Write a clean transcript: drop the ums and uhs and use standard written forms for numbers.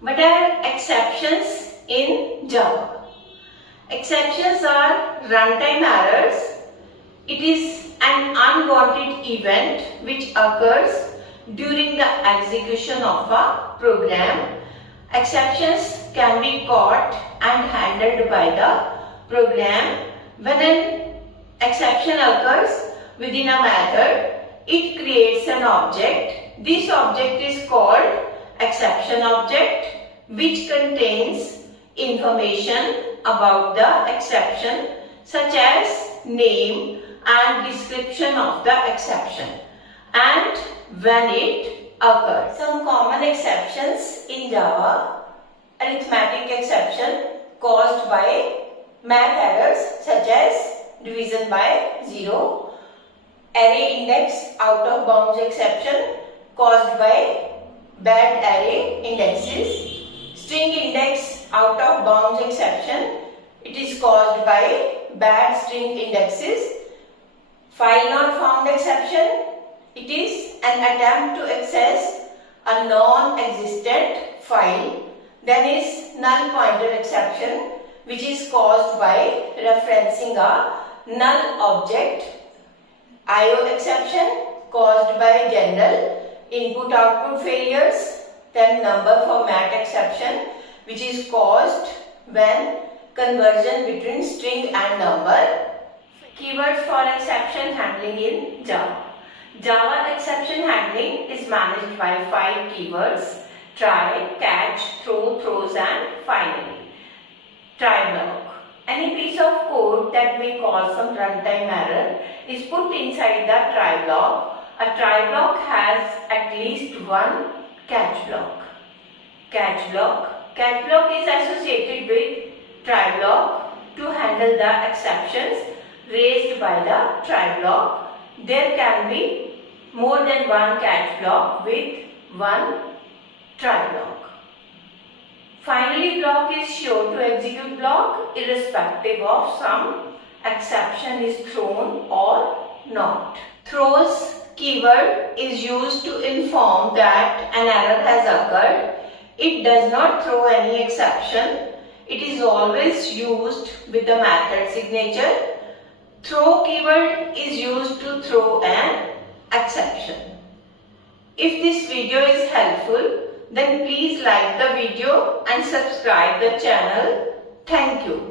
What are exceptions in Java? Exceptions are runtime errors. It is an unwanted event which occurs during the execution of a program. Exceptions can be caught and handled by the program. When an exception occurs within a method, it creates an object. This object is called exception object, which contains information about the exception such as name and description of the exception and when it occurs. Some common exceptions in Java: arithmetic exception caused by math errors such as division by 0, array index out of bounds exception caused by bad array indexes, string index out of bounds exception, it is caused by bad string indexes, file not found exception, it is an attempt to access a non-existent file. Then is null pointer exception, which is caused by referencing a null object. IO exception caused by general input output failures. Then number format exception, which is caused when conversion between string and number. Keywords for exception handling in Java. Java exception handling is managed by 5 keywords: try, catch, throw, throws, and finally. Try block. Any piece of code that may cause some runtime error is put inside the try block. A try block has at least one catch block. Catch block. Catch block is associated with try block to handle the exceptions raised by the try block. There can be more than one catch block with one try block. Finally block is sure to execute block irrespective of some exception is thrown or not. Throws keyword is used to inform that an error has occurred. It does not throw any exception. It is always used with the method signature. Throw keyword is used to throw an exception. If this video is helpful, then please like the video and subscribe the channel. Thank you.